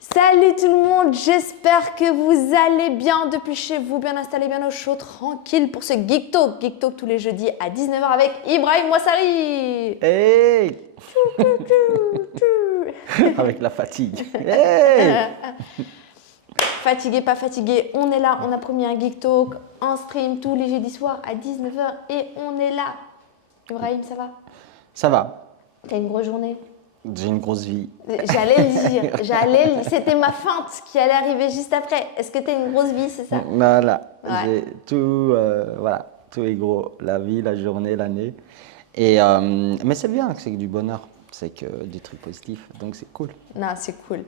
Salut tout le monde, j'espère que vous allez bien depuis chez vous, bien installé, bien au chaud, tranquille pour ce Geek Talk. Geek Talk tous les jeudis à 19h avec Ibrahim Ouassari. Hey. Avec la fatigue. Hey. Fatigué, pas fatigué, on est là, on a promis un Geek Talk en stream tous les jeudis soirs à 19h et on est là. Ibrahim, ça va? Ça va. T'as une grosse journée? J'ai une grosse vie. J'allais le dire, c'était ma feinte qui allait arriver juste après. Est-ce que tu as une grosse vie, c'est ça? Voilà, Ouais. j'ai tout, voilà, tout est gros. La vie, la journée, l'année. Et mais c'est bien, c'est que du bonheur, c'est que du truc positif, donc c'est cool. Non, c'est cool.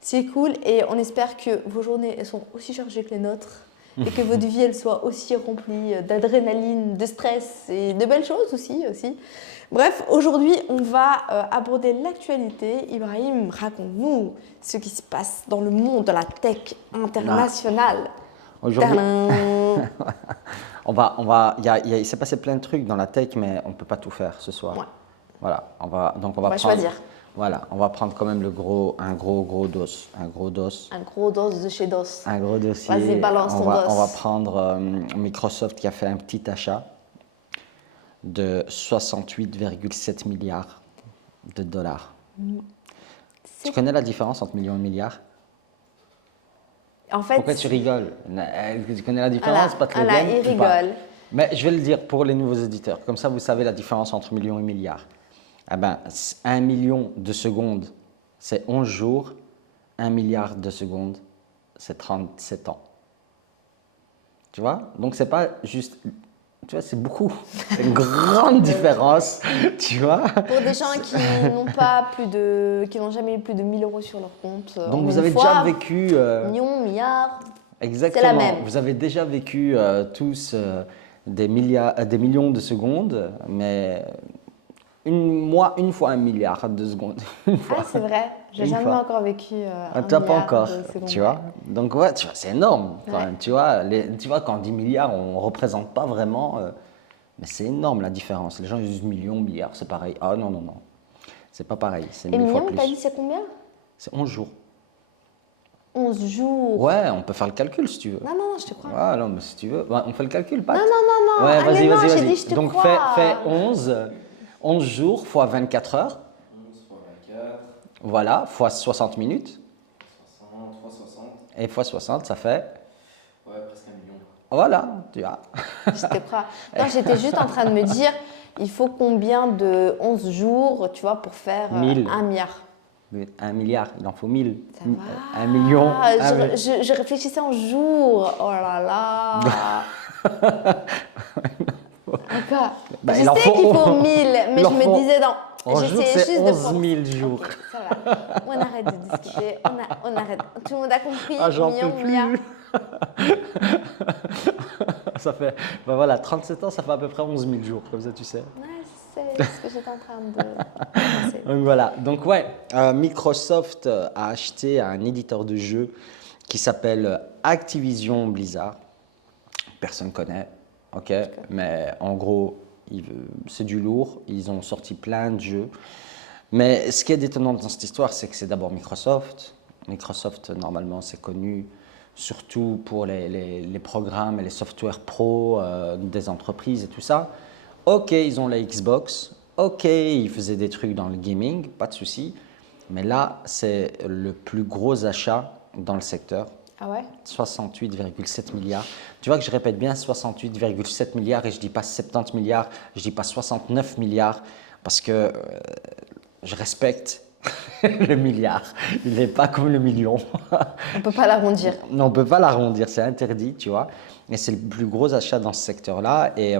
C'est cool et on espère que vos journées elles sont aussi chargées que les nôtres et que votre vie elle soit aussi remplie d'adrénaline, de stress et de belles choses aussi. Bref, aujourd'hui, on va aborder l'actualité. Ibrahim, raconte-nous ce qui se passe dans le monde de la tech internationale. Aujourd'hui, Tadam. il s'est passé plein de trucs dans la tech, mais on peut pas tout faire ce soir. Ouais. Voilà, on va prendre, choisir. Voilà, on va prendre quand même un gros dos. Un gros dos de chez DOS. Un gros dossier. Vas-y, balance ton dos. On va prendre Microsoft qui a fait un petit achat de 68,7 milliards de dollars. Tu connais la différence entre millions et milliards? En fait, Pourquoi tu rigoles? Tu connais la différence? Pas très bien. il rigole. Mais je vais le dire pour les nouveaux éditeurs. Comme ça, vous savez la différence entre millions et milliards. Eh ben, 1 million de secondes, c'est 11 jours. 1 milliard de secondes, c'est 37 ans. Tu vois? Donc, c'est pas juste... Tu vois, c'est beaucoup. C'est une grande différence, tu vois? Pour des gens qui n'ont jamais eu plus de 1000 euros sur leur compte. Donc, vous avez déjà vécu... Millions, milliards. Exactement. C'est la même. Vous avez déjà vécu tous des millions de secondes, mais une fois 1 milliard de secondes. Ah, c'est vrai. J'ai Une jamais fois. encore vécu un Tu n'as pas milliard encore, de secondes. tu vois. Donc, ouais, tu vois, c'est énorme quand Ouais. même. Tu vois, quand on dit milliard, on ne représente pas vraiment, mais c'est énorme la différence. Les gens ils disent millions, milliards, c'est pareil. Ah non. C'est pas pareil, c'est Et 1000 fois millions, plus. t'as dit c'est combien? C'est 11 jours. 11 jours. Ouais, on peut faire le calcul si tu veux. Non, je te crois. Ah non, mais si tu veux, ouais, on fait le calcul, Pat. Non. Ouais, Ah, mais non, vas-y. j'ai dit je te Donc, crois. fais 11 jours fois 24 heures. 11 fois 24, Voilà, fois 60 minutes. 60, fois 60, Et fois 60, ça fait... ouais, presque 1 million. Voilà, tu vois. Je te crois. Non, j'étais juste en train de me dire, il faut combien de 11 jours, tu vois, pour faire 1000. 1 milliard. 1 milliard, il en faut 1000. Ça va. 1 million. Je réfléchissais en jours. Oh là là. Encore. Bah, je il en sais faut- qu'il faut 1000, mais il en je me faut- disais non. En jour, J'essayais c'est juste de 11 prendre. 000 jours. Ok, ça va. On arrête de discuter. On arrête. Tout le monde a compris. Ah, j'en Millions, peux milliards. plus. Ça fait, bah voilà, 37 ans, ça fait à peu près 11 000 jours, comme ça tu sais. Ouais, c'est ce que j'étais en train de penser. Donc voilà, donc ouais, Microsoft a acheté un éditeur de jeux qui s'appelle Activision Blizzard. Personne ne connaît, ok, mais en gros, c'est du lourd, ils ont sorti plein de jeux. Mais ce qui est étonnant dans cette histoire, c'est que c'est d'abord Microsoft. Microsoft, normalement, c'est connu surtout pour les programmes et les softwares pro des entreprises et tout ça. Ok, ils ont la Xbox. Ok, ils faisaient des trucs dans le gaming, pas de souci. Mais là, c'est le plus gros achat dans le secteur. Ah ouais? 68,7 milliards. Tu vois que je répète bien 68,7 milliards et je ne dis pas 70 milliards, je ne dis pas 69 milliards parce que je respecte le milliard. Il n'est pas comme le million. On peut pas l'arrondir. Non, on ne peut pas l'arrondir, c'est interdit, tu vois. Et c'est le plus gros achat dans ce secteur-là. Et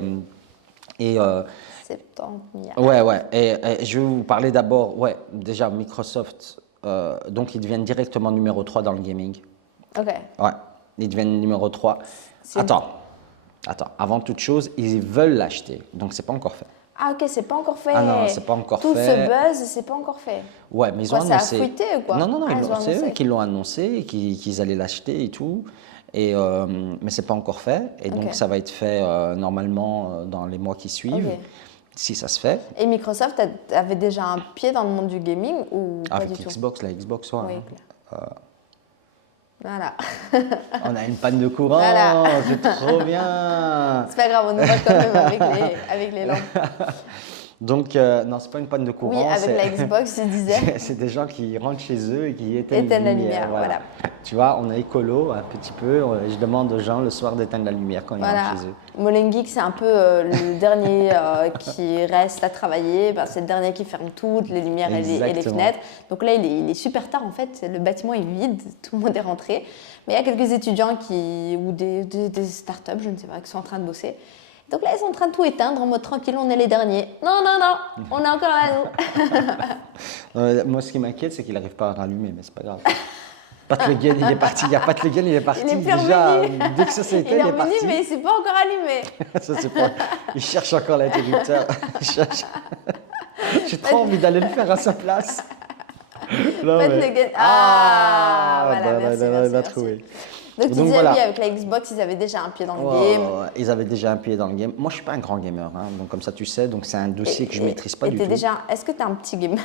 70 milliards. ouais. Et je vais vous parler d'abord, ouais, déjà Microsoft, donc ils deviennent directement numéro 3 dans le gaming. Ok. Ouais, ils deviennent numéro 3. C'est- Attends, avant toute chose, ils veulent l'acheter, donc c'est pas encore fait. Ah ok, c'est pas encore fait. Ah non, c'est pas encore Tout fait. ce buzz, c'est pas encore fait. Ouais, mais ils ont Quoi, ça a annoncé. fruité ou quoi? Non, Ah, ils ont c'est eux annoncé. qui l'ont annoncé, qu'ils allaient l'acheter et tout. Et, mais c'est pas encore fait, et donc Ok. ça va être fait normalement dans les mois qui suivent. Ok. si ça se fait. Et Microsoft avait déjà un pied dans le monde du gaming ou pas Avec du tout? Xbox, la Xbox One. Oui, hein. voilà. On a une panne de courant, Voilà. c'est trop bien. C'est pas grave, on nous voit quand même avec les lampes. Donc, non, c'est pas une panne de courant. Oui, avec la Xbox, je disais. C'est des gens qui rentrent chez eux et qui éteignent Éteindre la lumière, voilà. Tu vois, on est écolo un petit peu. Je demande aux gens le soir d'éteindre la lumière quand ils Voilà. rentrent chez eux. Molen Geek, c'est un peu le dernier qui reste à travailler. Ben, c'est le dernier qui ferme toutes les lumières et les Exactement. fenêtres. Donc là, il est super tard en fait. Le bâtiment est vide, tout le monde est rentré. Mais il y a quelques étudiants ou des startups, je ne sais pas, qui sont en train de bosser. Donc là, ils sont en train de tout éteindre en mode tranquille, on est les derniers. Non, non, non, on est encore là, nous. Moi, ce qui m'inquiète, c'est qu'il n'arrive pas à rallumer, mais c'est pas grave. Pat Le Guen, il est parti. Il y a Pat Le Guen, il est parti. Il est plus déjà, revenu. dès que ça s'est éteint, Il est il est revenu, parti. mais il ne s'est pas encore allumé. Ça, c'est pas... Il cherche encore l'interrupteur. J'ai trop envie d'aller le faire à sa place. Non, Pat mais- Le Guen. Ah, voilà, merci, il merci, va merci. trouver. Donc tu Donc, disais, voilà. oui, avec la Xbox, ils avaient déjà un pied dans le Ouais, game. ouais, ils avaient déjà un pied dans le game. Moi, je suis pas un grand gamer, hein, donc comme ça, tu sais. Donc c'est un dossier que je maîtrise pas et du t'es tout. Est-ce que tu es un petit gamer?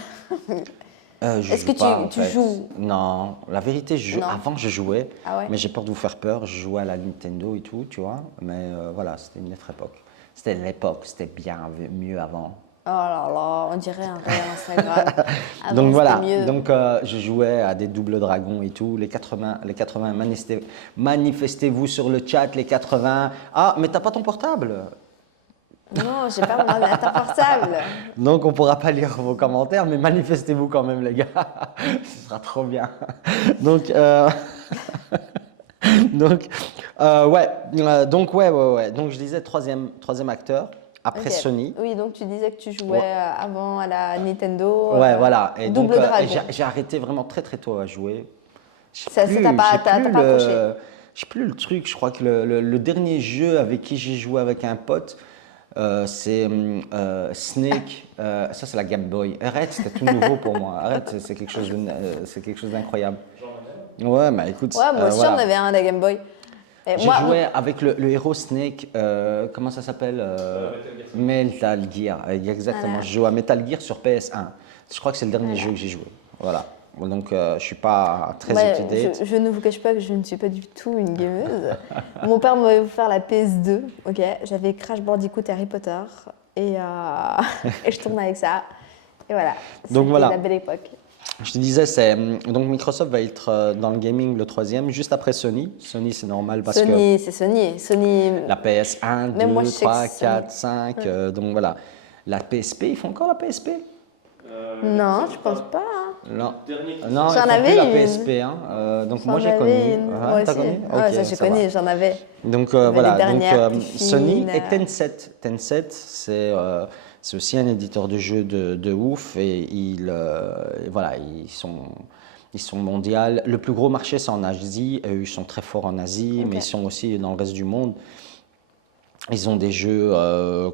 Je est-ce joue que pas, en tu fait. joues? Non, la vérité, Non. avant je jouais, Ah ouais? mais j'ai peur de vous faire peur. Je jouais à la Nintendo et tout, tu vois. Mais voilà, c'était une autre époque. C'était l'époque, c'était bien mieux avant. Oh là là, on dirait un réel Instagram. Avant, Donc voilà, c'était mieux. donc je jouais à des doubles dragons et tout. Les 80, manifestez-vous sur le chat, les 80. Ah, mais t'as pas ton portable? Non, j'ai pas mon ordinateur portable. Donc on pourra pas lire vos commentaires, mais manifestez-vous quand même, les gars. Ce sera trop bien. Donc, ouais. Donc je disais troisième acteur après Ok. Sony. Oui, donc tu disais que tu jouais Ouais. avant à la Nintendo. Ouais, voilà. Et donc Double Dragon. j'ai arrêté vraiment très très tôt à jouer. Je sais Ça plus- t'a pas- j'ai t'as plus pas le- accroché. Je sais plus le truc. Je crois que le dernier jeu avec qui j'ai joué avec un pote, c'est Snake. Ça c'est la Game Boy. Arrête, c'était tout nouveau pour moi. Arrête, c'est quelque chose d'incroyable. Ouais, mais écoute. Ouais, moi aussi, voilà. j'en avais un, la Game Boy. Et J'ai moi, joué avec le héros Snake, comment ça s'appelle Metal Gear, exactement. Voilà. Je joue à Metal Gear sur PS1. Je crois que c'est le dernier jeu que j'ai joué. Voilà. Donc je suis pas très ouais, up-to-date. je ne vous cache pas que je ne suis pas du tout une gameuse. Mon père m'avait offert la PS2, ok. J'avais Crash Bandicoot et Harry Potter et je tournais avec ça. Et voilà. Donc C'était voilà. la belle époque. Je te disais, donc Microsoft va être dans le gaming le troisième, juste après Sony. Sony, c'est normal parce que Sony, c'est Sony. Sony. la PS1, Même 2, moi, je sais que 3, Sony. 4, 5, donc voilà. La PSP, ils font encore la PSP? Non, je pense pas. hein. Non. Dernier qui Non, J'en ils font avais plus la une. PSP. Hein. Donc moi J'en j'ai avais connu. une, Ouais, moi t'as aussi. connu? Ouais, Ok, ça j'ai ça va. connu, j'en avais. Donc avait voilà, les dernières plus Sony fines. et Tencent. Tencent, c'est aussi un éditeur de jeux de ouf et voilà, ils sont mondiaux. Le plus gros marché c'est en Asie, et eux, ils sont très forts en Asie, Ok. mais ils sont aussi dans le reste du monde. Ils ont des jeux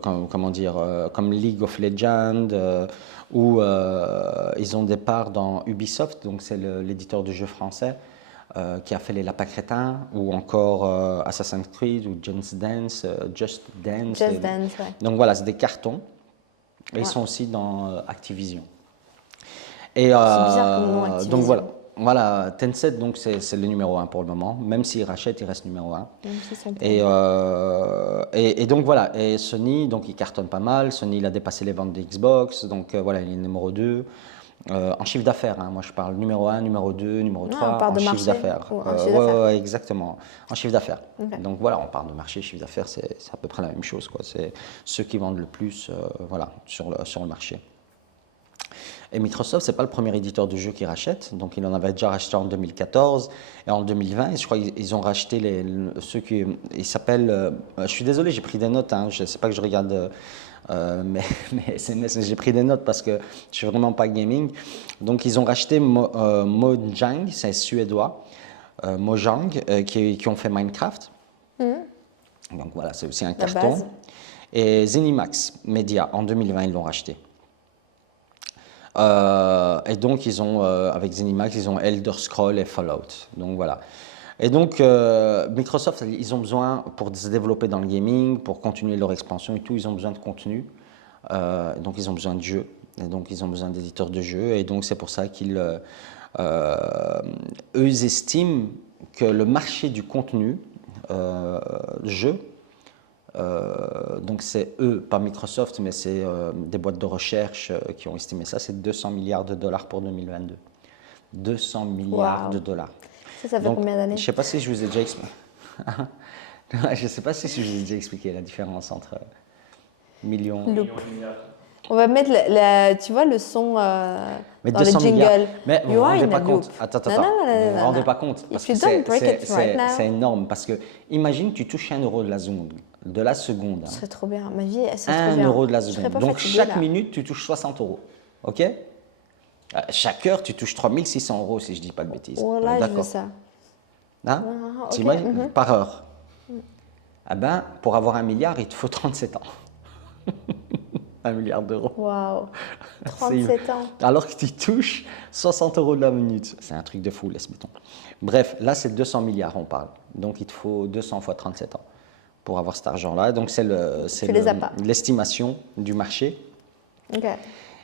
comme League of Legends ou ils ont des parts dans Ubisoft, donc c'est l'éditeur de jeux français qui a fait les Lapins Crétins ou encore Assassin's Creed ou Just Dance. Just Dance, ouais. Donc voilà, c'est des cartons. Et Ouais. ils sont aussi dans Activision. Et bizarre comme nom, Activision. donc voilà, Tencent donc c'est le numéro 1 pour le moment. Même s'ils rachètent, il reste numéro 1. Même s'ils sont pas- Et donc voilà, et Sony, donc il cartonne pas mal. Sony, il a dépassé les ventes de Xbox, donc voilà, il est numéro 2. En chiffre d'affaires, hein, moi je parle numéro 1, numéro 2, numéro Non, 3, on parle en de chiffre marché d'affaires. ou en chiffre d'affaires. Ouais, exactement, en chiffre d'affaires. Ok. Donc voilà, on parle de marché, chiffre d'affaires, c'est à peu près la même chose, quoi. C'est ceux qui vendent le plus voilà, sur le marché. Et Microsoft, c'est pas le premier éditeur de jeux qui rachète, donc il en avait déjà racheté en 2014 et en 2020. Et je crois qu'ils ont racheté ceux qui, ils s'appellent. Je suis désolé, j'ai pris des notes. Hein, je sais pas que je regarde mes SMS, mais j'ai pris des notes parce que je suis vraiment pas gaming. Donc ils ont racheté Mojang, c'est suédois, Mojang, qui ont fait Minecraft. Donc voilà, c'est aussi un La carton. base. Et Zenimax Media, en 2020, ils l'ont racheté. Et donc, avec Zenimax, ils ont Elder Scrolls et Fallout. Donc voilà. Et donc, Microsoft, ils ont besoin, pour se développer dans le gaming, pour continuer leur expansion et tout, ils ont besoin de contenu. Donc ils ont besoin de jeux, et donc ils ont besoin d'éditeurs de jeux, et donc c'est pour ça eux ils estiment que le marché du contenu jeu, donc c'est eux, pas Microsoft, mais c'est des boîtes de recherche qui ont estimé ça, c'est 200 milliards de dollars pour 2022. 200 milliards Wow. de dollars. Ça fait Donc, combien d'années? je sais pas si je vous ai déjà expliqué. Je sais pas si je vous ai déjà expliqué la différence entre millions. Loop. Millions et milliards. On va mettre, tu vois, le son Mais dans le 200 jingle. milliards. Mais vous You vous are rendez in pas a compte. loop. Attends. Non, non, Vous non, vous non, rendez non. pas compte. Parce If que you don't break it right now. c'est énorme. Parce que imagine, tu touches 1 euro de la seconde. De la seconde. Ce serait trop bien. Ma vie, elle serait 1 trop bien. euro de la Je serais seconde. pas Donc fatiguée, chaque là. minute, tu touches 60 euros. OK? Chaque heure, tu touches 3600 euros, si je dis pas de bêtises. Oh On est là, je veux d'accord. ça. Hein? Ah, ok, T'imagines? Par heure. Ah ben, pour avoir 1 milliard, il te faut 37 ans. 1 milliard d'euros. Waouh. 37 ans. Alors que tu touches 60 euros de la minute. C'est un truc de fou, laisse-moi. Bref, là, c'est 200 milliards, on parle. Donc, il te faut 200 fois 37 ans pour avoir cet argent-là. Donc, c'est les as pas. l'estimation du marché. Ok.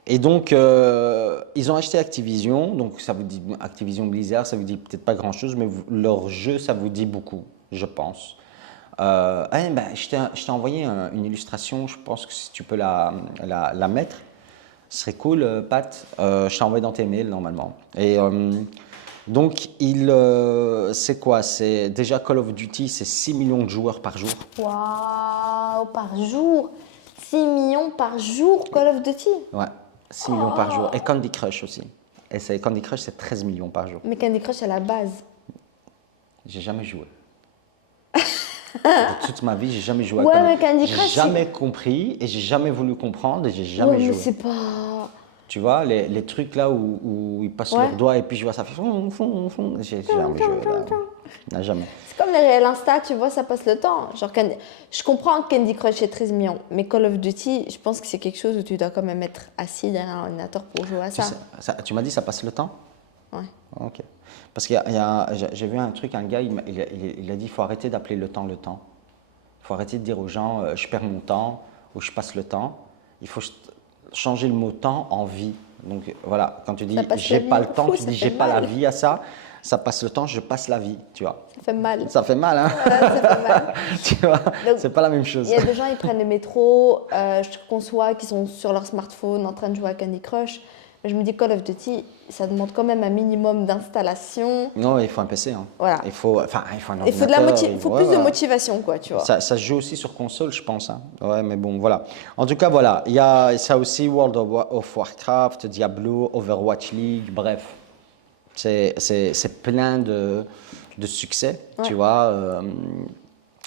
Et donc, ils ont acheté Activision. Donc, ça vous dit Activision Blizzard, ça vous dit peut-être pas grand-chose, mais leur jeu, ça vous dit beaucoup, je pense. Je t'ai envoyé une illustration, je pense que si tu peux la mettre, ce serait cool, Pat. Je t'ai envoyé dans tes mails normalement. Et donc, c'est quoi? C'est déjà Call of Duty, c'est 6 millions de joueurs par jour. Waouh, par jour. 6 millions par jour, Call of Duty. Ouais, 6 millions par jour. Et Candy Crush aussi. Et Candy Crush, c'est 13 millions par jour. Mais Candy Crush à la base. J'ai jamais joué. De toute ma vie, j'ai jamais joué à Ouais, mais Candy J'ai Crush, jamais compris et j'ai jamais voulu comprendre et j'ai jamais Ouais, mais joué. c'est pas. Tu vois, les trucs là où ils passent Ouais. leurs doigts et puis je vois ça fait fond. J'ai jamais joué là. Jamais. C'est comme les réels Insta, tu vois, ça passe le temps. Genre, je comprends que Candy Crush est 13 millions, mais Call of Duty, je pense que c'est quelque chose où tu dois quand même être assis derrière un ordinateur pour jouer à ça. Tu m'as dit ça passe le temps? Ouais. Ok. Parce que j'ai vu un truc, un gars, il a dit il faut arrêter d'appeler le temps le temps. Il faut arrêter de dire aux gens je perds mon temps ou je passe le temps. Il faut changer le mot temps en vie. Donc voilà, quand tu dis j'ai pas le temps, tu dis j'ai pas la vie à ça. Ça passe le temps, je passe la vie, tu vois. Ça fait mal. Ça fait mal, hein? Voilà, ça fait mal. Tu vois, Donc, c'est pas la même chose. Il y a des gens, ils prennent le métro, je conçois qu'ils sont sur leur smartphone en train de jouer à Candy Crush. Mais je me dis Call of Duty, ça demande quand même un minimum d'installation. Non, il faut un PC. Hein. Voilà. Il faut un Il faut, ordinateur. plus de motivation, quoi, tu vois. Ça se joue aussi sur console, je pense. Hein. Ouais, mais bon, voilà. En tout cas, voilà. Il y a ça aussi, World of Warcraft, Diablo, Overwatch League, bref. C'est plein de succès, tu vois.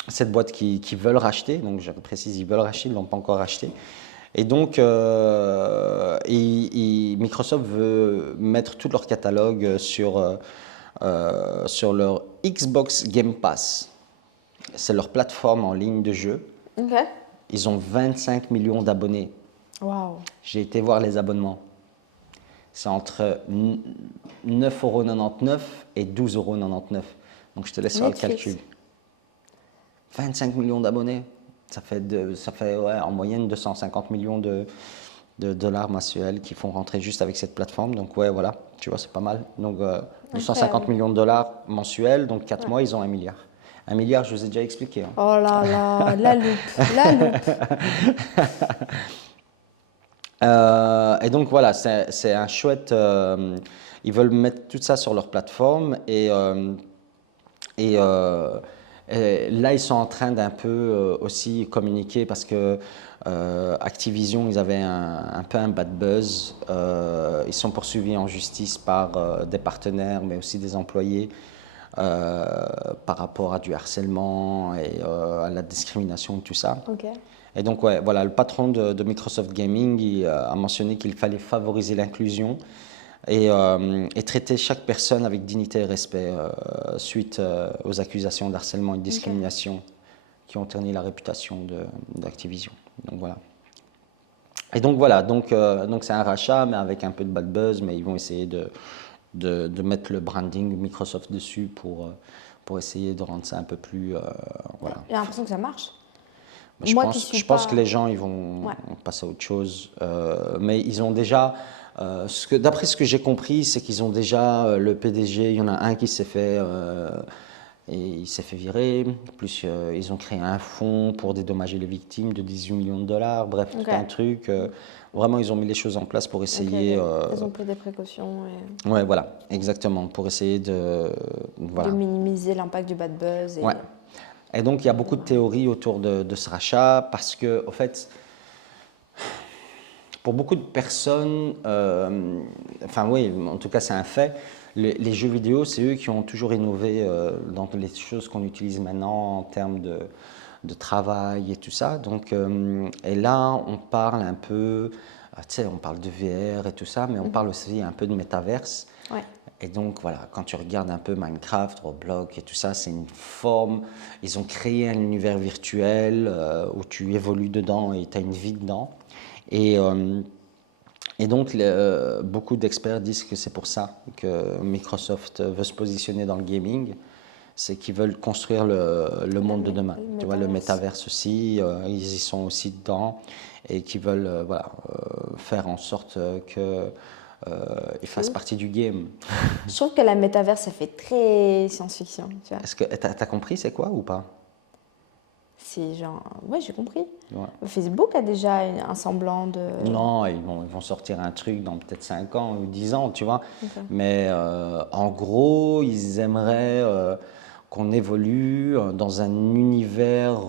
Cette boîte qui veulent racheter, donc je précise, ils veulent racheter, ils ne l'ont pas encore racheté. Et donc, Microsoft veut mettre tout leur catalogue sur leur Xbox Game Pass. C'est leur plateforme en ligne de jeu. Ok. Ils ont 25 millions d'abonnés. Waouh. J'ai été voir les abonnements. C'est entre 9,99 € et 12,99 €. Donc, je te laisse faire le calcul. 25 millions d'abonnés. Ça fait en moyenne 250 millions de dollars mensuels qui font rentrer juste avec cette plateforme. Donc, ouais, voilà, tu vois, c'est pas mal. Donc, 250 millions de dollars mensuels, donc 4 mois, ils ont 1 milliard. 1 milliard, je vous ai déjà expliqué. Hein. Oh là là, la loupe. Et donc, voilà, c'est un chouette... ils veulent mettre tout ça sur leur plateforme et là, ils sont en train d'un peu aussi communiquer parce que Activision, ils avaient un peu un bad buzz. Ils sont poursuivis en justice par des partenaires, mais aussi des employés par rapport à du harcèlement et à la discrimination, tout ça. Okay. Et donc, ouais, voilà, le patron de Microsoft Gaming il a mentionné qu'il fallait favoriser l'inclusion et traiter chaque personne avec dignité et respect suite aux accusations d'harcèlement et de discrimination qui ont terni la réputation d'Activision. Donc voilà. Et donc voilà, donc c'est un rachat, mais avec un peu de bad buzz, mais ils vont essayer de mettre le branding Microsoft dessus pour essayer de rendre ça un peu plus... voilà. J'ai l'impression que ça marche. Mais Moi qui suis je pense pas- que les gens ils vont Ouais. passer à autre chose. Mais ils ont déjà, d'après ce que j'ai compris, c'est qu'ils ont déjà le PDG. Il y en a un qui s'est fait, et il s'est fait virer. Plus ils ont créé un fonds pour dédommager les victimes de 18 millions de dollars. Bref, Ok. tout un truc. Vraiment, ils ont mis les choses en place pour essayer. Ils ont pris des précautions et Ouais, voilà, exactement, pour essayer voilà. de minimiser l'impact du bad buzz. Et... Ouais. Et donc, il y a beaucoup de théories autour de ce rachat parce que, en fait, pour beaucoup de personnes, enfin oui, en tout cas c'est un fait, les jeux vidéo, c'est eux qui ont toujours innové dans les choses qu'on utilise maintenant en termes de travail et tout ça. Donc, et là, on parle un peu, tu sais, on parle de VR et tout ça, mais on parle aussi un peu de métaverse. Ouais. Et donc voilà, quand tu regardes un peu Minecraft, Roblox et tout ça, c'est une forme, ils ont créé un univers virtuel où tu évolues dedans et tu as une vie dedans. Et, euh, et donc beaucoup d'experts disent que c'est pour ça que Microsoft veut se positionner dans le gaming, c'est qu'ils veulent construire le monde de demain. Tu vois, le métaverse aussi, ils y sont aussi dedans et qu'ils veulent faire en sorte que ils fassent partie du game. Je trouve que la métaverse, ça fait très science-fiction, tu vois. Est-ce que t'as compris c'est quoi ou pas? C'est genre... Ouais, j'ai compris. Ouais. Facebook a déjà un semblant de... Non, ils vont sortir un truc dans peut-être 5 ans ou 10 ans, tu vois. Ok. Mais en gros, ils aimeraient qu'on évolue dans un univers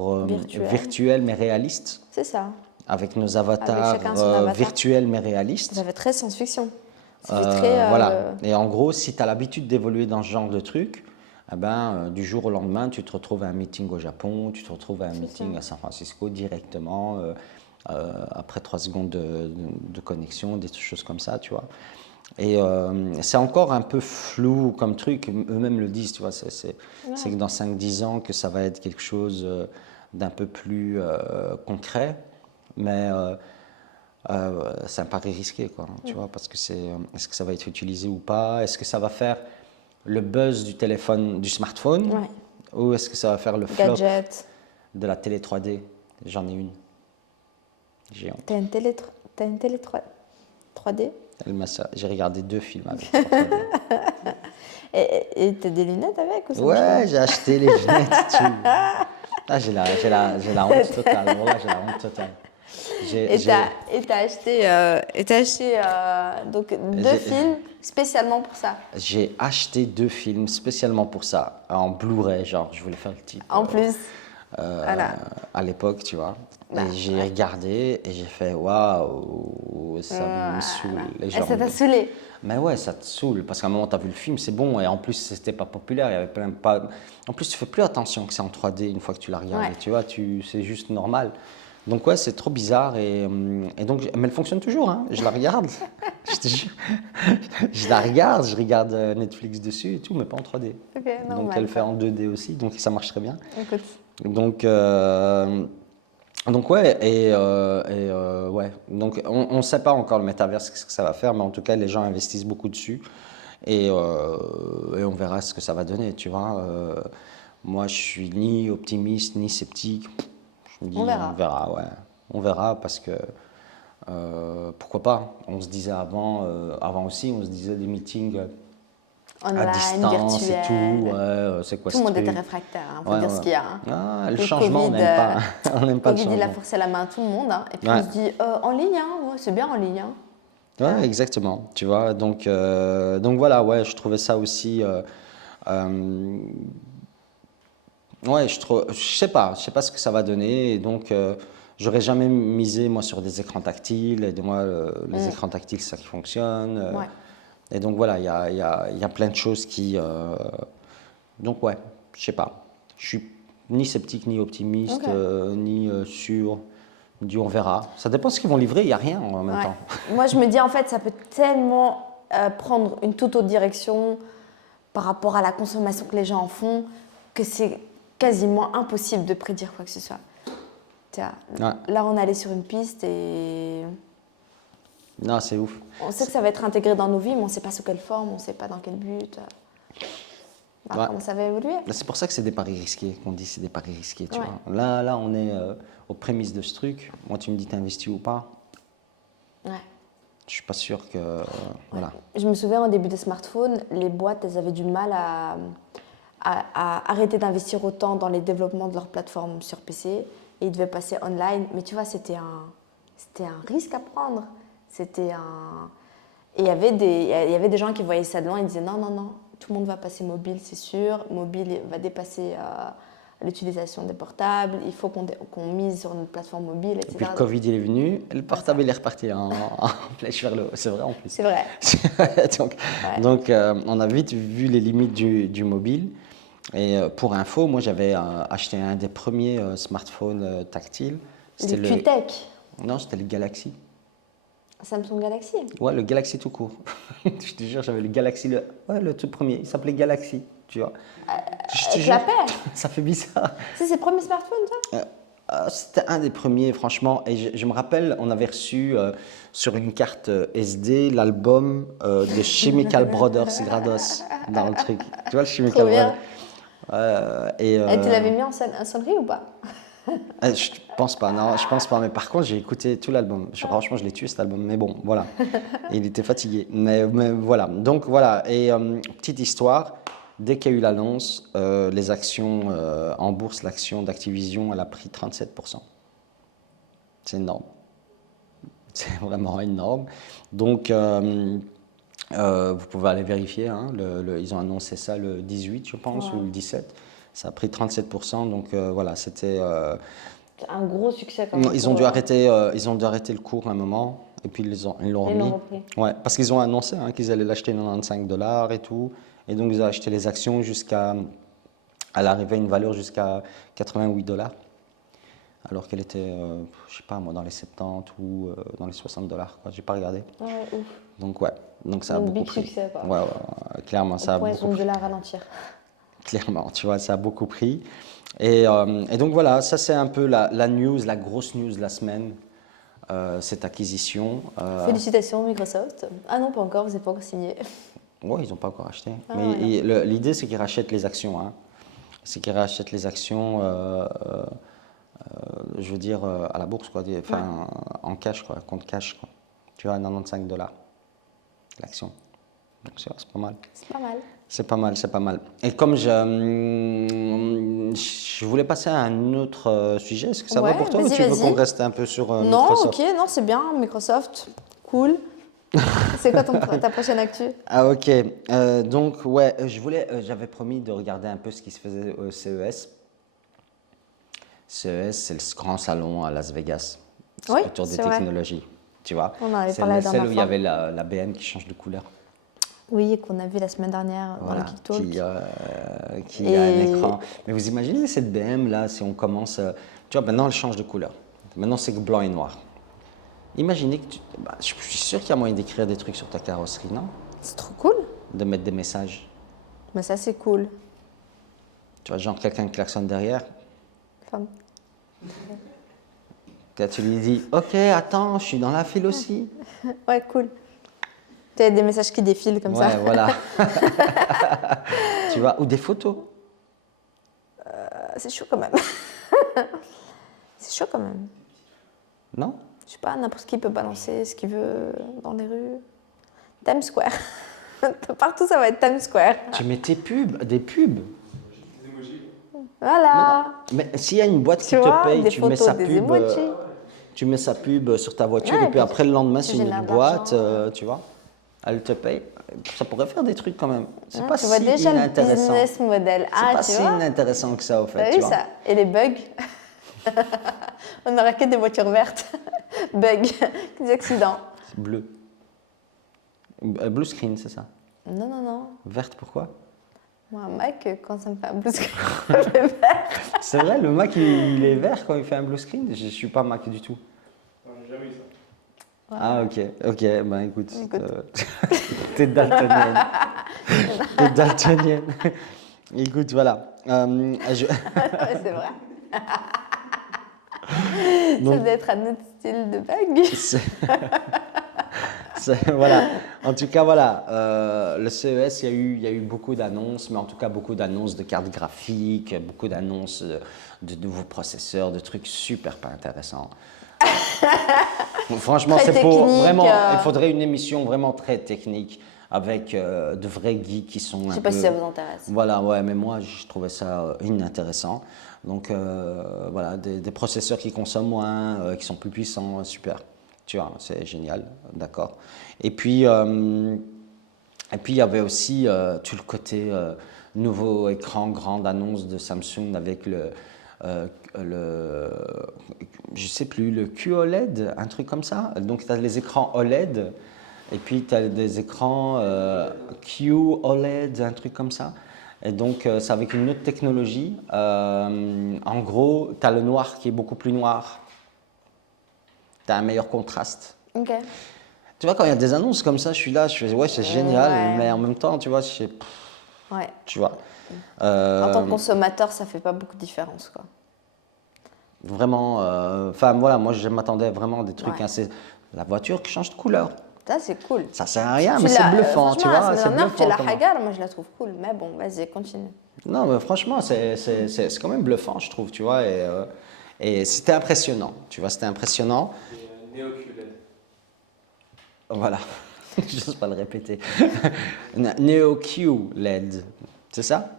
virtuel mais réaliste, C'est ça. avec nos avatars chacun son avatar. virtuels mais réalistes. Ça fait très science-fiction. Ça fait très... Voilà. Et en gros, si tu as l'habitude d'évoluer dans ce genre de truc, eh ben, du jour au lendemain, tu te retrouves à un meeting au Japon, tu te retrouves à un meeting à San Francisco directement, après 3 secondes de connexion, des choses comme ça, tu vois. Et c'est encore un peu flou comme truc, eux-mêmes le disent, tu vois, c'est que dans 5-10 ans que ça va être quelque chose d'un peu plus concret, mais c'est un pari risqué, quoi, tu vois, parce que est-ce que ça va être utilisé ou pas, est-ce que ça va faire le buzz du téléphone, du smartphone, Ouais. ou est-ce que ça va faire le flop Gadget. de la télé 3D? J'en ai une. Géante. T'as une télé 3D J'ai regardé 2 films avec. 3D. Et t'as des lunettes avec ou ça marche Ouais, j'ai acheté les lunettes et tout. Ah, j'ai la honte totale. Voilà, j'ai la honte totale. Et t'as acheté donc 2 films spécialement pour ça. J'ai acheté 2 films spécialement pour ça, en Blu-ray, genre, je voulais faire le type. En plus, voilà. À l'époque, tu vois. Bah, et j'ai regardé et j'ai fait waouh, ça me saoule. Les gens ça t'a saoulé. Mais ouais, ça te saoule parce qu'à un moment, tu as vu le film, c'est bon, et en plus, c'était pas populaire. Il y avait pas... En plus, tu fais plus attention que c'est en 3D une fois que tu la regardes. Ouais. Tu vois, c'est juste normal. Donc, ouais, c'est trop bizarre. Et donc, mais elle fonctionne toujours, hein. Je la regarde. Je te jure. Je la regarde, je regarde Netflix dessus et tout, mais pas en 3D. Ok, Donc, normal, elle fait en 2D aussi, donc ça marche très bien. Écoute. Donc ouais, ouais. Donc on ne sait pas encore le métaverse, ce que ça va faire, mais en tout cas les gens investissent beaucoup dessus et on verra ce que ça va donner, tu vois. Moi je suis ni optimiste ni sceptique. Je me dis, On verra. on verra, ouais. On verra parce que pourquoi pas. On se disait avant aussi, on se disait des meetings Online, à distance virtuel. et tout. Ouais, c'est quoi Tout le ce monde truc? était réfractaire, hein, faut Ouais, dire ouais. ce qu'il y a. Hein. Ah, le Le changement, on Covid, n'aime pas. On n'aime pas le Covid, il a changement. forcé la main à tout le monde. Hein, et puis Ouais. on se dit, en ligne, hein, ouais, c'est bien en ligne. Hein. Ouais, exactement. Tu vois, donc voilà, ouais, je trouvais ça aussi. Ouais, je sais pas ce que ça va donner. Et donc, j'aurais jamais misé moi sur des écrans tactiles. Et de moi, les écrans tactiles, c'est ça qui fonctionne. Ouais. Et donc voilà, il y a plein de choses qui. Donc ouais, je sais pas. Je suis ni sceptique, ni optimiste, Ok. ni sûr. Je me dis, on verra. Ça dépend de ce qu'ils vont livrer. Il y a rien en même Ouais. temps. Moi, je me dis, en fait, ça peut tellement prendre une toute autre direction par rapport à la consommation que les gens en font que c'est quasiment impossible de prédire quoi que ce soit. Tiens, Ouais. là, on est allé sur une piste et Non, c'est ouf. on sait que ça va être intégré dans nos vies, mais on ne sait pas sous quelle forme, on ne sait pas dans quel but. voir comment ça va évoluer. C'est pour ça que c'est des paris risqués, qu'on dit c'est des paris risqués. Tu Ouais. vois. Là, on est aux prémices de ce truc. Moi, tu me dis t'investis ou pas. Ouais. Je suis pas sûr que. Voilà. Je me souviens au début des smartphones, les boîtes, elles avaient du mal à arrêter d'investir autant dans les développements de leur plateforme sur PC et ils devaient passer online. Mais tu vois, c'était un risque à prendre. C'était un... Et il y avait des gens qui voyaient ça de loin et disaient non, non, non, tout le monde va passer mobile, c'est sûr. Mobile va dépasser l'utilisation des portables. Il faut qu'on mise sur une plateforme mobile, etc. Et puis le Covid, il est venu, et le portable, il est reparti en flèche vers le haut. C'est vrai en plus. C'est vrai. donc, on a vite vu les limites du mobile. Et pour info, moi, j'avais acheté un des premiers smartphones tactiles. Le QTech. Non, c'était le Galaxy. Samsung Galaxy. Ouais, le Galaxy tout court. Je te jure, j'avais le Galaxy, le tout premier. Il s'appelait Galaxy, tu vois. Avec la paire. Ça fait bizarre. C'est le premier smartphone, ça C'était un des premiers, franchement. Et je me rappelle, on avait reçu sur une carte SD l'album de Chemical Brothers, c'est grados, dans le truc. Tu vois, le Chemical Brothers. Et tu l'avais mis en sonnerie ou pas? Je pense pas, non, je pense pas. Mais par contre, j'ai écouté tout l'album. Franchement, je l'ai tué cet album. Mais bon, voilà. Il était fatigué. Mais voilà. Donc voilà. Et petite histoire. Dès qu'il y a eu l'annonce, les actions en bourse, l'action d'Activision, elle a pris 37%. C'est énorme. C'est vraiment énorme. Donc, vous pouvez aller vérifier. Hein, ils ont annoncé ça le 18, je pense, ou le 17. Ça a pris 37%. Donc, voilà, c'était... un gros succès quand même. Ils ont dû arrêter le cours à un moment. Et puis, ils l'ont remis. Ouais, parce qu'ils ont annoncé qu'ils allaient l'acheter $95 et tout. Et donc, ils ont acheté les actions jusqu'à. Elle arrivait à une valeur jusqu'à $88. Alors qu'elle était, je sais pas moi, dans les 70 ou dans les $60. Je n'ai pas regardé. Ouais, ouf. Donc, ouais. Donc, ça a beaucoup pris. Succès, quoi. Ouais, clairement, ça a beaucoup pris. De la ralentir. Clairement, tu vois, ça a beaucoup pris. Et donc, voilà, ça, c'est un peu la news, la grosse news de la semaine. Cette acquisition. Félicitations Microsoft. Ah non, pas encore, vous n'avez pas encore signé. Oui, ils n'ont pas encore acheté. Ah, mais ouais, l'idée, c'est qu'ils rachètent les actions. Hein. C'est qu'ils rachètent les actions, je veux dire, à la bourse, quoi. Enfin, en cash, quoi, compte cash. Quoi. Tu vois, à $95 l'action. Donc, c'est pas mal. C'est pas mal. C'est pas mal, c'est pas mal. Et comme je voulais passer à un autre sujet, est-ce que ça va pour toi ou tu veux qu'on reste un peu sur Microsoft? Non, ok, non, c'est bien, Microsoft, cool. C'est quoi ta prochaine actu? Ah ok, donc ouais, j'avais promis de regarder un peu ce qui se faisait au CES. CES, c'est le grand salon à Las Vegas, autour des technologies, tu vois. On en avait c'est parlé la dernière celle où il y fois. avait la BM qui change de couleur. Oui, qu'on a vu la semaine dernière Voilà, dans le Geek Talk. qui a un écran. Mais vous imaginez cette BM là, si on commence, tu vois, maintenant elle change de couleur. Maintenant c'est blanc et noir. Imaginez que je suis sûr qu'il y a moyen d'écrire des trucs sur ta carrosserie, non? C'est trop cool. De mettre des messages. Mais ça, c'est cool. Tu vois, genre quelqu'un qui klaxonne derrière. Femme. Tu lui dis, ok, attends, je suis dans la file aussi. Ouais, cool. Tu as des messages qui défilent comme ça. Ouais, voilà. Tu vois, ou des photos. C'est chaud quand même. C'est chaud quand même. Non? Je sais pas, n'importe qui peut balancer ce qu'il veut dans les rues. Times Square. Partout, ça va être Times Square. Tu mets tes pubs, des pubs. Voilà. Mais s'il y a une boîte qui te paye, tu mets sa pub. Emojis. Tu mets sa pub sur ta voiture Ouais, et puis après le lendemain, c'est une génères autre de boîte, l'argent. tu vois. Elle te paye. Ça pourrait faire des trucs quand même. C'est Ah, pas tu si vois déjà le inintéressant. business model. C'est pas tu si vois. inintéressant que ça, au fait. T'as Tu vu vois. ça? Et les bugs? On n'aura que des voitures vertes. Bugs, des accidents. C'est bleu. Blue screen, c'est ça. Non, non, non. Verte, pourquoi? Moi, un Mac, quand ça me fait un blue screen, je vais vert. C'est vrai, le Mac, il est vert quand il fait un blue screen. Je suis pas Mac du tout. J'ai jamais eu ça. Ah, ok, ben écoute, t'es daltonienne. T'es daltonienne. Écoute, voilà. Ouais, c'est vrai. Ça Donc- doit être un autre style de bug. Voilà. En tout cas, voilà. Le CES, il y a eu beaucoup d'annonces, mais en tout cas, beaucoup d'annonces de cartes graphiques, beaucoup d'annonces de nouveaux processeurs, de trucs super pas intéressants. Franchement, Très c'est pour technique, vraiment. Il faudrait une émission vraiment très technique avec de vrais geeks qui sont Je un sais pas peu. si ça vous intéresse. Voilà, ouais, mais moi, je trouvais ça inintéressant. Donc, voilà, des processeurs qui consomment moins, qui sont plus puissants, super. Tu vois, c'est génial, d'accord. Et puis, il y avait aussi tout le côté nouveau écran, grande annonce de Samsung avec le, je sais plus, le QOLED, un truc comme ça. Donc, tu as les écrans OLED et puis tu as des écrans QOLED, un truc comme ça. Et donc, c'est avec une autre technologie. En gros, tu as le noir qui est beaucoup plus noir. Tu as un meilleur contraste. Ok. Tu vois, quand il y a des annonces comme ça, je suis là, je fais, ouais, c'est génial, ouais. mais en même temps, tu vois, Ouais. tu vois. En tant que consommateur, ça fait pas beaucoup de différence, quoi. Vraiment, enfin voilà, moi je m'attendais vraiment à des trucs Ouais. assez. La voiture qui change de couleur. Ça, c'est cool. Ça sert à rien, Tu mais c'est l'as- bluffant, tu franchement, vois. la C'est semaine dernière, tu bluffant. la comment- regardes, moi je la trouve cool. Mais bon, vas-y, continue. Non, mais franchement, c'est quand même bluffant, je trouve, tu vois. Et c'était impressionnant, tu vois, c'était impressionnant. Et Neo QLED. Voilà, j'ose pas le répéter. Neo QLED, c'est ça?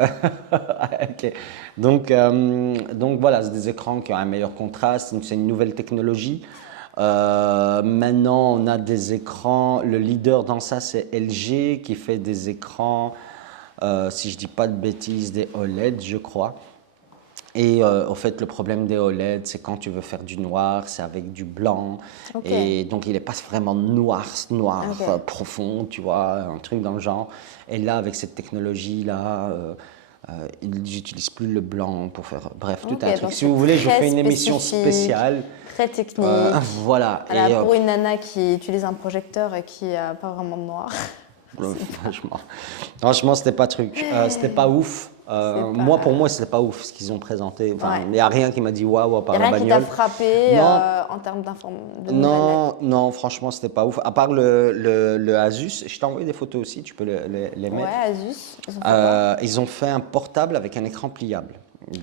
Ok. Donc voilà, c'est des écrans qui ont un meilleur contraste, donc c'est une nouvelle technologie. Maintenant, on a des écrans, le leader dans ça, c'est LG qui fait des écrans, si je dis pas de bêtises, des OLED, je crois. Et en fait, le problème des OLED, c'est quand tu veux faire du noir, c'est avec du blanc. Ok. Et donc, il n'est pas vraiment noir, Ok. profond, tu vois, un truc dans le genre. Et là, avec cette technologie-là, ils n'utilisent plus le blanc pour faire. Bref, tout Ok, un truc. donc Si c'est vous voulez, je vous très fais une émission spécifique, spéciale. Très technique. Voilà. Voilà, Et pour une nana qui utilise un projecteur et qui n'a pas vraiment de noir. franchement, c'était pas truc. C'était pas ouf. pas- Pour moi, c'était pas ouf ce qu'ils ont présenté. Enfin, Ouais. il n'y a rien qui m'a dit waouh à Il part n'y a la rien qui t'a bagnole. frappé Non. en termes de nouvelles. Non, franchement, c'était pas ouf. À part le Asus, je t'ai envoyé des photos aussi, tu peux les Ouais, mettre. Asus, ils ont fait quoi Ils ont fait un portable avec un écran pliable.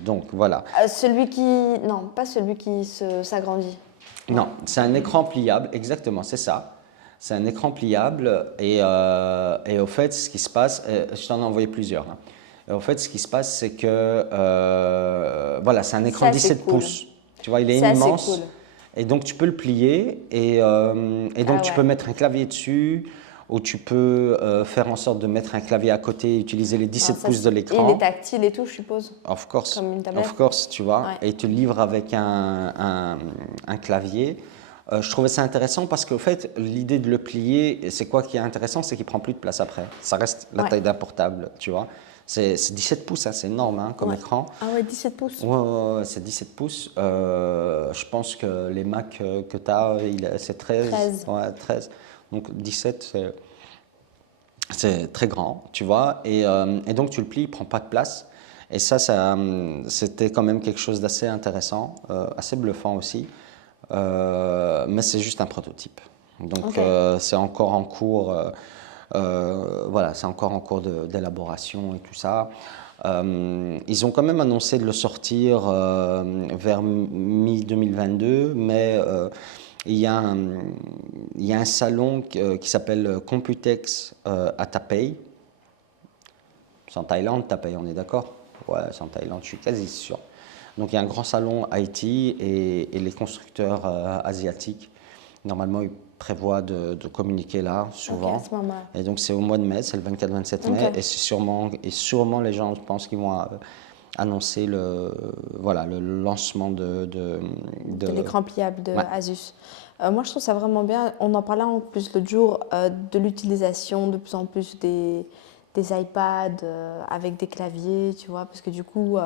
Donc voilà. Celui qui... Non, pas celui qui s'agrandit. Non, c'est un écran pliable, exactement, c'est ça. C'est un écran pliable et au fait, ce qui se passe, je t'en ai envoyé plusieurs. Hein. Et au fait, ce qui se passe, c'est que voilà, c'est un écran Ça, 17 c'est cool. pouces. Tu vois, il est Ça, c'est immense. cool. Et donc, tu peux le plier et donc, tu ouais. peux mettre un clavier dessus ou tu peux faire en sorte de mettre un clavier à côté et utiliser les 17 Alors, ça, pouces de il l'écran. est tactile et tout, je suppose. Of course. Comme une tablette. Of course, tu vois. Ouais. Et il te livre avec un clavier. Je trouvais ça intéressant parce qu'au fait, l'idée de le plier, c'est quoi qui est intéressant, c'est qu'il prend plus de place après. Ça reste la Ouais. taille d'un portable, tu vois. C'est 17 pouces, hein, c'est énorme hein, comme Ouais. écran. Ah ouais, 17 pouces. Ouais, c'est 17 pouces. Je pense que les Mac que tu as, c'est 13. 13. Ouais, 13. Donc 17, c'est très grand, tu vois. Et donc tu le plies, il ne prend pas de place. Et ça c'était quand même quelque chose d'assez intéressant, assez bluffant aussi. Mais c'est juste un prototype. Donc Ok. c'est encore en cours, voilà, c'est encore en cours d'élaboration et tout ça. Ils ont quand même annoncé de le sortir vers mi-2022, mais il y a un salon qui s'appelle Computex à Taipei. C'est en Thaïlande, Taipei, on est d'accord? Ouais, c'est en Thaïlande, je suis quasi sûr. Donc il y a un grand salon IT et les constructeurs asiatiques, normalement, ils prévoient de communiquer là, souvent. Ok, à ce moment-là. Et donc c'est au mois de mai, c'est le 24-27 mai, Ok. et sûrement les gens, je pense qu'ils vont annoncer le lancement de L'écran pliable de Ouais. Asus. Moi, je trouve ça vraiment bien. On en parlait en plus l'autre jour de l'utilisation de plus en plus des iPads avec des claviers, tu vois, parce que du coup,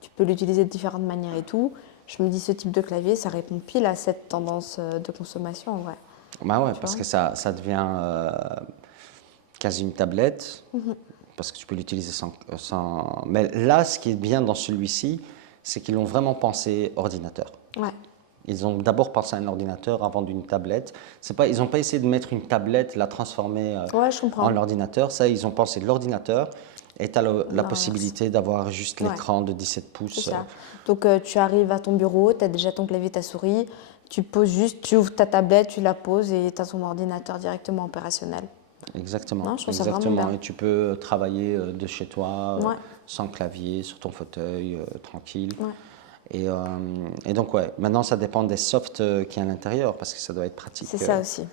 tu peux l'utiliser de différentes manières et tout. Je me dis, ce type de clavier, ça répond pile à cette tendance de consommation, en vrai. Bah ouais, Tu parce vois. que ça devient quasi une tablette, parce que tu peux l'utiliser sans... Mais là, ce qui est bien dans celui-ci, c'est qu'ils l'ont vraiment pensé ordinateur. Ouais. Ils ont d'abord pensé à un ordinateur avant d'une tablette. C'est pas, ils n'ont pas essayé de mettre une tablette, la transformer Ouais, je comprends. en ordinateur. Ça, ils ont pensé de l'ordinateur et tu as la L'inverse. possibilité d'avoir juste Ouais. l'écran de 17 C'est pouces. ça. Donc tu arrives à ton bureau, tu as déjà ton clavier, ta souris, tu poses juste, tu ouvres ta tablette, tu la poses et tu as ton ordinateur directement opérationnel. Exactement. Non, je trouve ça vraiment Exactement. bien. Et tu peux travailler de chez toi, Ouais. sans clavier, sur ton fauteuil, tranquille. Ouais. Et donc, ouais, maintenant, ça dépend des softs qu'il y a à l'intérieur parce que ça doit être pratique. C'est ça aussi.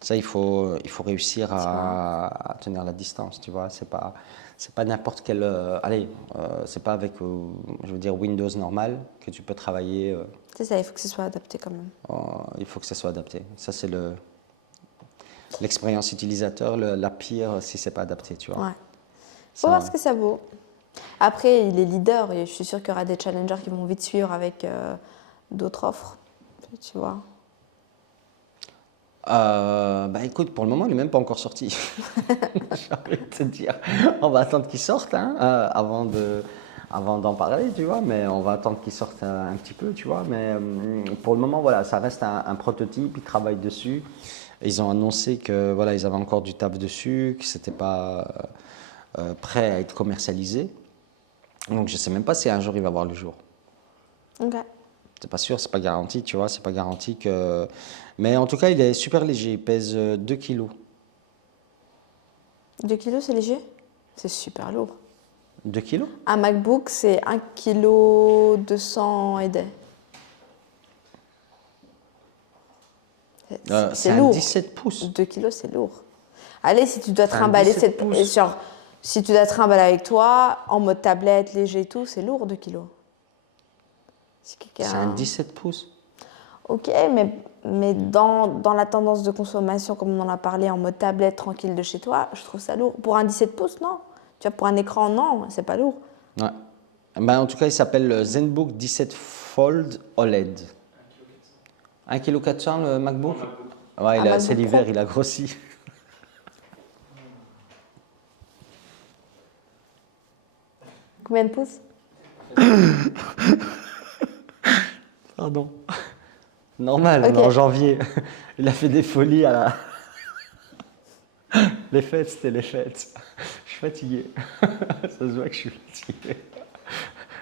Ça, il faut réussir à tenir la distance, tu vois. C'est pas n'importe quel. C'est pas avec, je veux dire, Windows normal que tu peux travailler. C'est ça, il faut que ce soit adapté quand même. Il faut que ça soit adapté. Ça, c'est l'expérience utilisateur, la pire si c'est pas adapté, tu vois. Ouais. Faut Ça- voir ce que ça vaut. Après, il est leader et je suis sûre qu'il y aura des challengers qui vont vite suivre avec d'autres offres. Tu vois. Bah écoute, pour le moment, il n'est même pas encore sorti. J'ai envie de te dire. On va attendre qu'il sorte hein, avant d'en parler, tu vois. Mais on va attendre qu'il sorte un petit peu, tu vois. Mais pour le moment, voilà, ça reste un prototype. Ils travaillent dessus. Ils ont annoncé que voilà, ils avaient encore du taf dessus, que c'était pas prêt à être commercialisé. Donc je sais même pas si un jour il va voir le jour. Ok. C'est pas sûr, c'est pas garanti, tu vois, c'est pas garanti que. Mais en tout cas, il est super léger, il pèse 2 kilos. 2 kilos, c'est léger? C'est super lourd. 2 kilos? Un MacBook, c'est 1 kg 200 et des. C'est C'est un lourd. 17 pouces. 2 kilos, c'est lourd. Allez, si tu dois C'est un trimballer 17 cette... pouces. Genre, si tu dois trimballer avec toi, en mode tablette, léger et tout, c'est lourd, 2 kilos. Si quelqu'un- C'est un 17 pouces. Ok, mais dans la tendance de consommation, comme on en a parlé, en mode tablette, tranquille de chez toi, je trouve ça lourd. Pour un 17 pouces, non. Tu vois, pour un écran, non, c'est pas lourd. Ouais. Ben, en tout cas, il s'appelle le ZenBook 17 Fold OLED. 1,4 kg le MacBook? Ouais, Un c'est MacBook l'hiver, Pro. il a grossi. Combien de pouces? Pardon. Normal, on Ok. est en janvier. Il a fait des folies à la. Les fêtes, c'était les fêtes. Je suis fatigué. Ça se voit que je suis fatigué.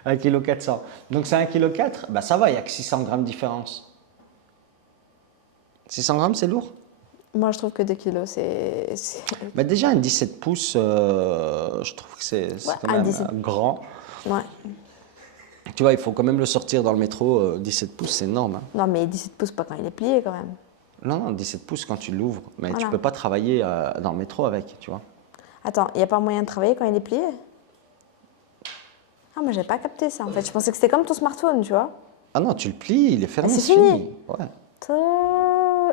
1,4 kg. Donc c'est 1,4 kg? Bah ça va, il n'y a que 600 grammes de différence. 600 grammes, c'est lourd? Moi, je trouve que 2 kilos, c'est... Bah déjà, un 17 pouces, je trouve que c'est Ouais, quand un même 17. grand. Ouais. Tu vois, il faut quand même le sortir dans le métro. 17 pouces, c'est énorme. Hein. Non, mais 17 pouces, pas quand il est plié, quand même. Non, 17 pouces quand tu l'ouvres. Mais tu Voilà. peux pas travailler dans le métro avec, tu vois. Attends, il n'y a pas moyen de travailler quand il est plié? Ah, moi, j'ai pas capté ça, en fait. Je pensais que c'était comme ton smartphone, tu vois. Ah non, tu le plies, il est fermé. c'est c'est fini. Ouais.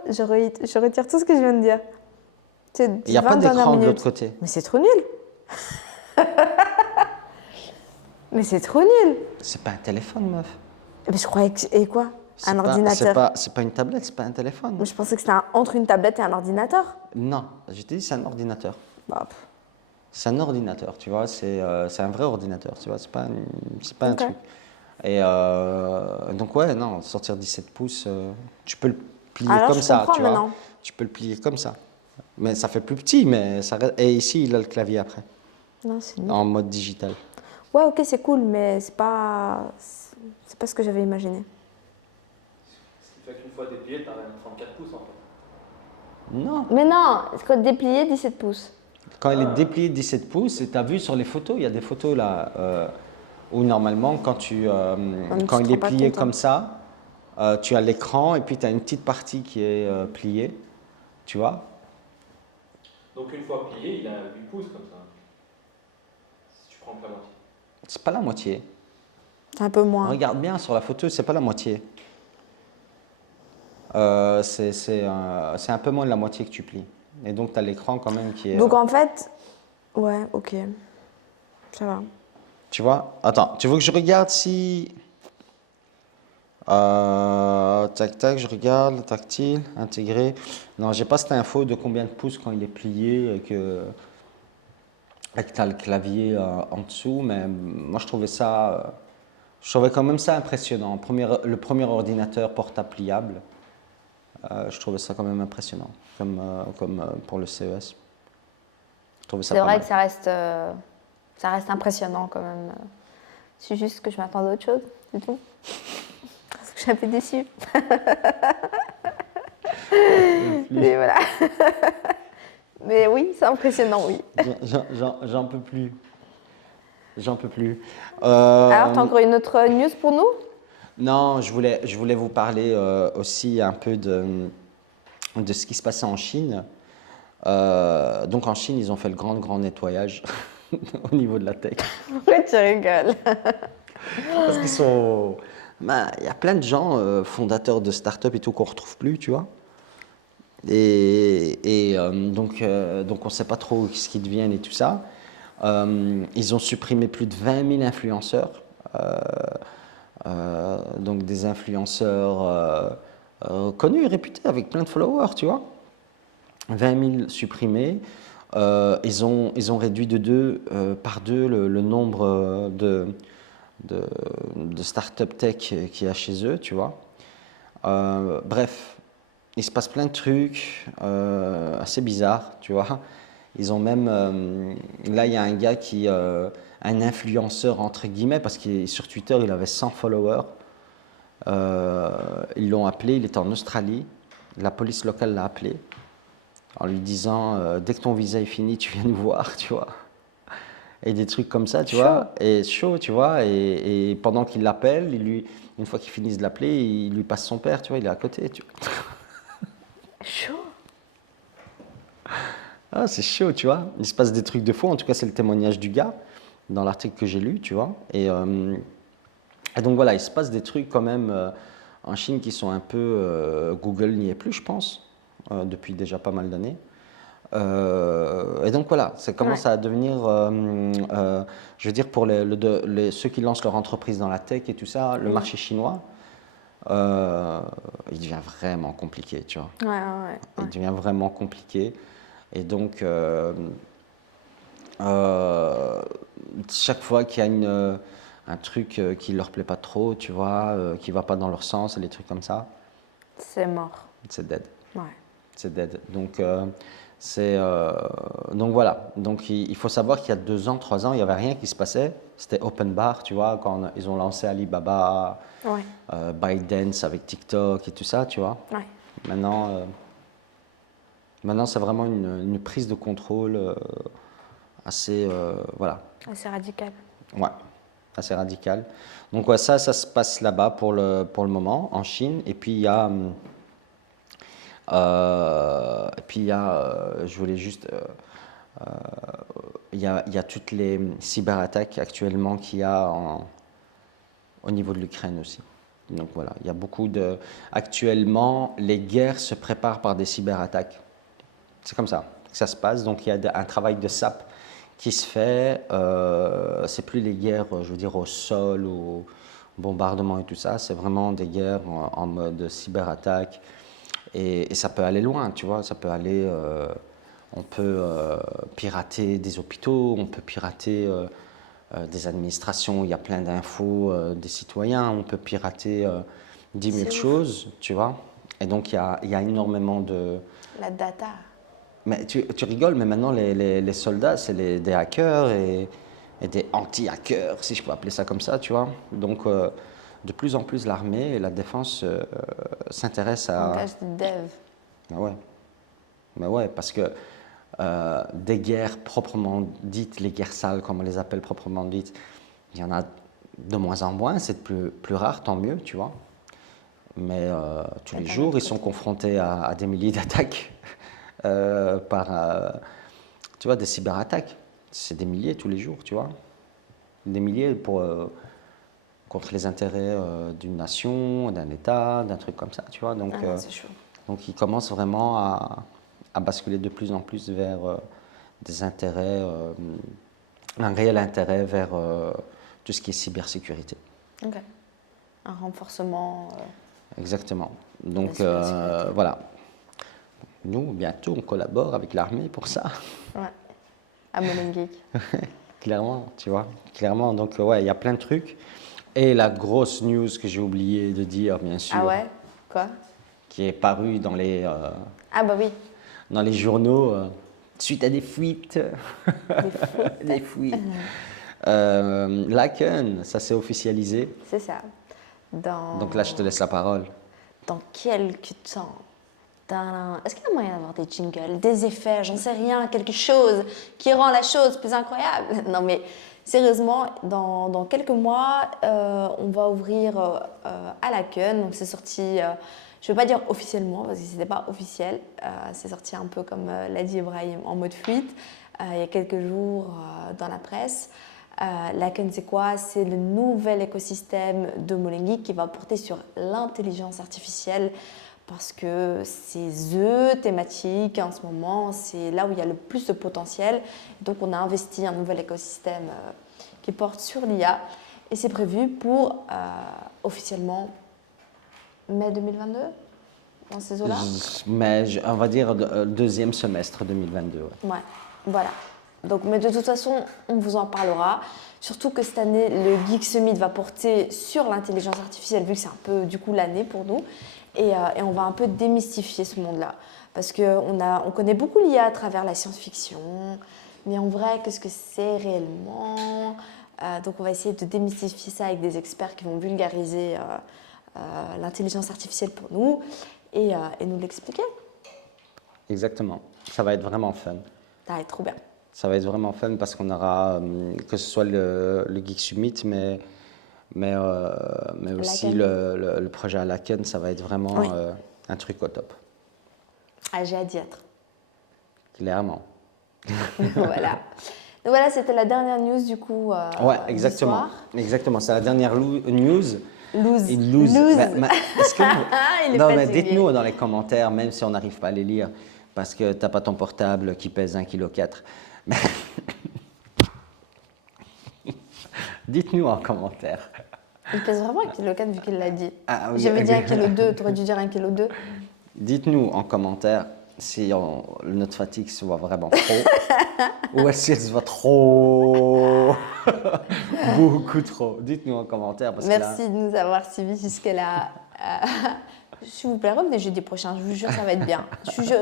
Je retire tout ce que je viens de dire. Il n'y a pas d'écran de l'autre côté. Mais c'est trop nul. Mais c'est trop nul. C'est pas un téléphone, meuf. Mais je croyais que... Et quoi? C'est Un pas- ordinateur. C'est pas une tablette, c'est pas un téléphone. Mais je pensais que c'était entre une tablette et un ordinateur. Non, je t'ai dit, c'est un ordinateur. Bah, C'est un ordinateur, tu vois, c'est un vrai ordinateur, tu vois, c'est pas un Ok. truc. Et donc, ouais, non, sortir 17 pouces, tu peux le plier Alors, comme je ça, comprends tu vois. maintenant. Tu peux le plier comme ça. Mais ça fait plus petit, mais ça reste... Et ici, il a le clavier après, non, c'est nul. en mode digital. Ouais, ok, c'est cool, mais c'est pas ce que j'avais imaginé. Ce qui fait qu'une fois déplié, t'as un 34 pouces en fait. Non. Mais non, quand déplié, 17 pouces. Quand il est déplié 17 pouces, et tu as vu sur les photos, il y a des photos là, où normalement, quand tu quand te il est rends pas plié compte, hein. comme ça, tu as l'écran et puis tu as une petite partie qui est pliée, tu vois. Donc une fois plié, il a 8 pouces comme ça. Si tu prends pas la moitié. C'est pas la moitié. C'est un peu moins. Regarde bien sur la photo, c'est pas la moitié. C'est un peu moins de la moitié que tu plies. Et donc, tu as l'écran quand même qui est... Donc en fait, ouais, ok. Ça va. Tu vois? Attends, tu veux que je regarde si... tac, tac, je regarde, le tactile, intégré. Non, j'ai pas cette info de combien de pouces quand il est plié et que tu as le clavier en dessous, mais moi je trouvais ça Je trouvais quand même ça impressionnant. Le premier ordinateur portable pliable, je trouvais ça quand même impressionnant, comme pour le CES. Je trouvais ça C'est pas vrai mal. que ça reste impressionnant quand même. C'est juste que je m'attendais à autre chose, c'est tout. Parce que je suis un peu déçue. Et voilà. Mais oui, c'est impressionnant, oui. J'en peux plus. J'en peux plus. Alors, t'as encore une autre news pour nous? Non, je voulais vous parler aussi un peu de ce qui se passait en Chine. Donc en Chine, ils ont fait le grand nettoyage au niveau de la tech. Pourquoi tu rigoles? Parce qu'ils sont... Ben, il y a plein de gens, fondateurs de start-up et tout, qu'on ne retrouve plus, tu vois. Donc on ne sait pas trop ce qu'ils deviennent et tout ça. Ils ont supprimé plus de 20 000 influenceurs. Donc des influenceurs connus et réputés avec plein de followers, tu vois. 20 000 supprimés. Ils ont réduit par deux le nombre de start-up tech qu'il y a chez eux, tu vois. Bref, il se passe plein de trucs assez bizarres, tu vois. Ils ont même... là, il y a un gars un influenceur, entre guillemets, parce que sur Twitter, il avait 100 followers. Ils l'ont appelé, il était en Australie. La police locale l'a appelé en lui disant dès que ton visa est fini, tu viens nous voir, tu vois. Et des trucs comme ça, tu vois. Et chaud, tu vois. Et pendant qu'il l'appelle, une fois qu'il finit de l'appeler, il lui passe son père, tu vois, il est à côté, tu vois. Chaud. Ah, c'est chaud, tu vois. Il se passe des trucs de fou. En tout cas, c'est le témoignage du gars dans l'article que j'ai lu, tu vois. Et donc voilà, il se passe des trucs quand même en Chine qui sont un peu... Google n'y est plus, je pense, depuis déjà pas mal d'années. Et donc voilà, ça commence à devenir, je veux dire, pour ceux qui lancent leur entreprise dans la tech et tout ça, le marché chinois, il devient vraiment compliqué, tu vois. Ouais. Il devient vraiment compliqué. Et donc, chaque fois qu'il y a un truc qui ne leur plaît pas trop, tu vois, qui ne va pas dans leur sens, et des trucs comme ça, c'est mort. c'est dead. Ouais. C'est dead. Donc, donc voilà. Donc il faut savoir qu'il y a 2 ans, 3 ans, il n'y avait rien qui se passait. C'était open bar, tu vois, quand ils ont lancé Alibaba, ByteDance avec TikTok et tout ça, tu vois. Ouais. Maintenant, c'est vraiment une prise de contrôle assez, voilà. Assez radical. Ouais, assez radicale. Donc ouais, ça se passe là-bas pour le moment, en Chine. Et puis il y a... je voulais juste, il y a toutes les cyberattaques actuellement qu'il y a au niveau de l'Ukraine aussi. Donc voilà, il y a beaucoup actuellement, les guerres se préparent par des cyberattaques. C'est comme ça que ça se passe. Donc il y a un travail de sape qui se fait. C'est plus les guerres, je veux dire, au sol ou au bombardement et tout ça. C'est vraiment des guerres en mode cyberattaque. Et ça peut aller loin, tu vois, ça peut aller... on peut pirater des hôpitaux, on peut pirater des administrations, il y a plein d'infos des citoyens, on peut pirater 10 000 choses, tu vois. Et donc, il y a énormément de... La data. Mais tu rigoles, mais maintenant, les soldats, c'est des hackers et des anti-hackers, si je peux appeler ça comme ça, tu vois. Donc... de plus en plus, l'armée et la défense s'intéressent à... Engage des devs. Mais ouais, parce que des guerres proprement dites, les guerres sales, comme on les appelle proprement dites, il y en a de moins en moins, c'est plus rare, tant mieux, tu vois. Mais tous les jours, ils sont confrontés à des milliers d'attaques tu vois, des cyberattaques. C'est des milliers tous les jours, tu vois. Des milliers contre les intérêts d'une nation, d'un État, d'un truc comme ça, tu vois. Donc, c'est chaud. Donc ils commencent vraiment à basculer de plus en plus vers des intérêts, un réel intérêt vers tout ce qui est cybersécurité. Ok. Un renforcement. Exactement. Donc cybersécurité. voilà. Nous, bientôt, on collabore avec l'armée pour ça. Ouais. À Molengeek. Clairement, tu vois. Clairement. Donc ouais, il y a plein de trucs. Et la grosse news que j'ai oublié de dire, bien sûr, Ah ouais? Quoi? qui est parue dans Ah bah oui, les journaux suite à des fuites. des frites. Des fuites. Laken, ça s'est officialisé. C'est ça. Dans... Donc là, je te laisse la parole. Dans quelques temps. Tadam. Est-ce qu'il y a moyen d'avoir des jingles, des effets, j'en sais rien, quelque chose qui rend la chose plus incroyable? Non mais sérieusement, dans quelques mois, on va ouvrir à Laken. Donc c'est sorti, je ne vais pas dire officiellement parce que ce n'était pas officiel. C'est sorti un peu comme l'a dit Ibrahim en mode fuite il y a quelques jours dans la presse. Laken, c'est quoi? C'est le nouvel écosystème de Molingui qui va porter sur l'intelligence artificielle parce que c'est the thématique en ce moment, c'est là où il y a le plus de potentiel. Donc on a investi un nouvel écosystème qui porte sur l'IA et c'est prévu pour officiellement mai 2022, dans ces eaux-là. Mais on va dire deuxième semestre 2022. Ouais. Ouais, voilà. Donc, mais de toute façon, on vous en parlera. Surtout que cette année, le Geek Summit va porter sur l'intelligence artificielle, vu que c'est un peu du coup l'année pour nous. Et on va un peu démystifier ce monde-là. Parce qu'on connaît beaucoup l'IA à travers la science-fiction, mais en vrai, qu'est-ce que c'est réellement? Donc on va essayer de démystifier ça avec des experts qui vont vulgariser l'intelligence artificielle pour nous et nous l'expliquer. Exactement. Ça va être vraiment fun. Ça va être trop bien. Ça va être vraiment fun parce qu'on aura, que ce soit le Geek Summit, mais aussi le projet à Laken, ça va être vraiment Oui. un truc au top. Ah, j'ai hâte d'y être. Clairement. Voilà. Donc voilà, c'était la dernière news du coup. Ouais, exactement. du soir. Exactement, c'est la dernière news. Lose. Et lose. Est-ce que Il est non, mais fatigué. dites-nous dans les commentaires, même si on n'arrive pas à les lire, parce que tu n'as pas ton portable qui pèse 1,4 kg. Dites-nous en commentaire. Il pèse vraiment 1,4 kg vu qu'il l'a dit. Ah, oui, J'avais dit ok. 1,2 kg, tu aurais dû dire 1,2 kg. Dites-nous en commentaire si notre fatigue se voit vraiment trop ou est-ce qu'elle se voit trop, beaucoup trop. Dites-nous en commentaire parce Merci que de nous avoir suivis jusque-là. S'il vous plaît, revenez jeudi prochain. Je vous jure, ça va être bien.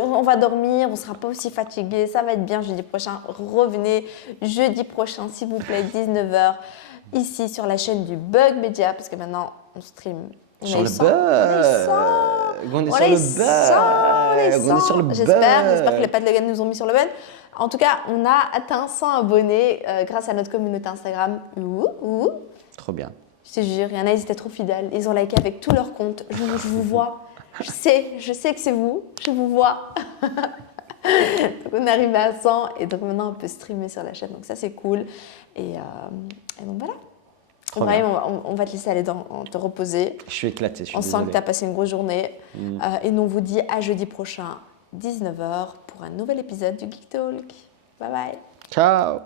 On va dormir, on ne sera pas aussi fatigué. Ça va être bien jeudi prochain. Revenez jeudi prochain, s'il vous plaît, 19h, ici sur la chaîne du Bug Media, parce que maintenant, on stream. sur le bug. On est sur le bug. J'espère que les Pat Logan nous ont mis sur le bug. En tout cas, on a atteint 100 abonnés grâce à notre communauté Instagram. Ouh. Trop bien. Je te jure, il y en a, ils étaient trop fidèles. Ils ont liké avec tous leurs comptes. Je vous vois. Je sais que c'est vous. Je vous vois. Donc on est arrivé à 100 et donc maintenant on peut streamer sur la chaîne. Donc ça c'est cool. Et donc voilà. Trop Ibrahim, bien. on va te laisser aller te reposer. Je suis éclaté, je suis On sent désolé. que tu as passé une grosse journée. Et nous on vous dit à jeudi prochain, 19h, pour un nouvel épisode du Geek Talk. Bye bye. Ciao.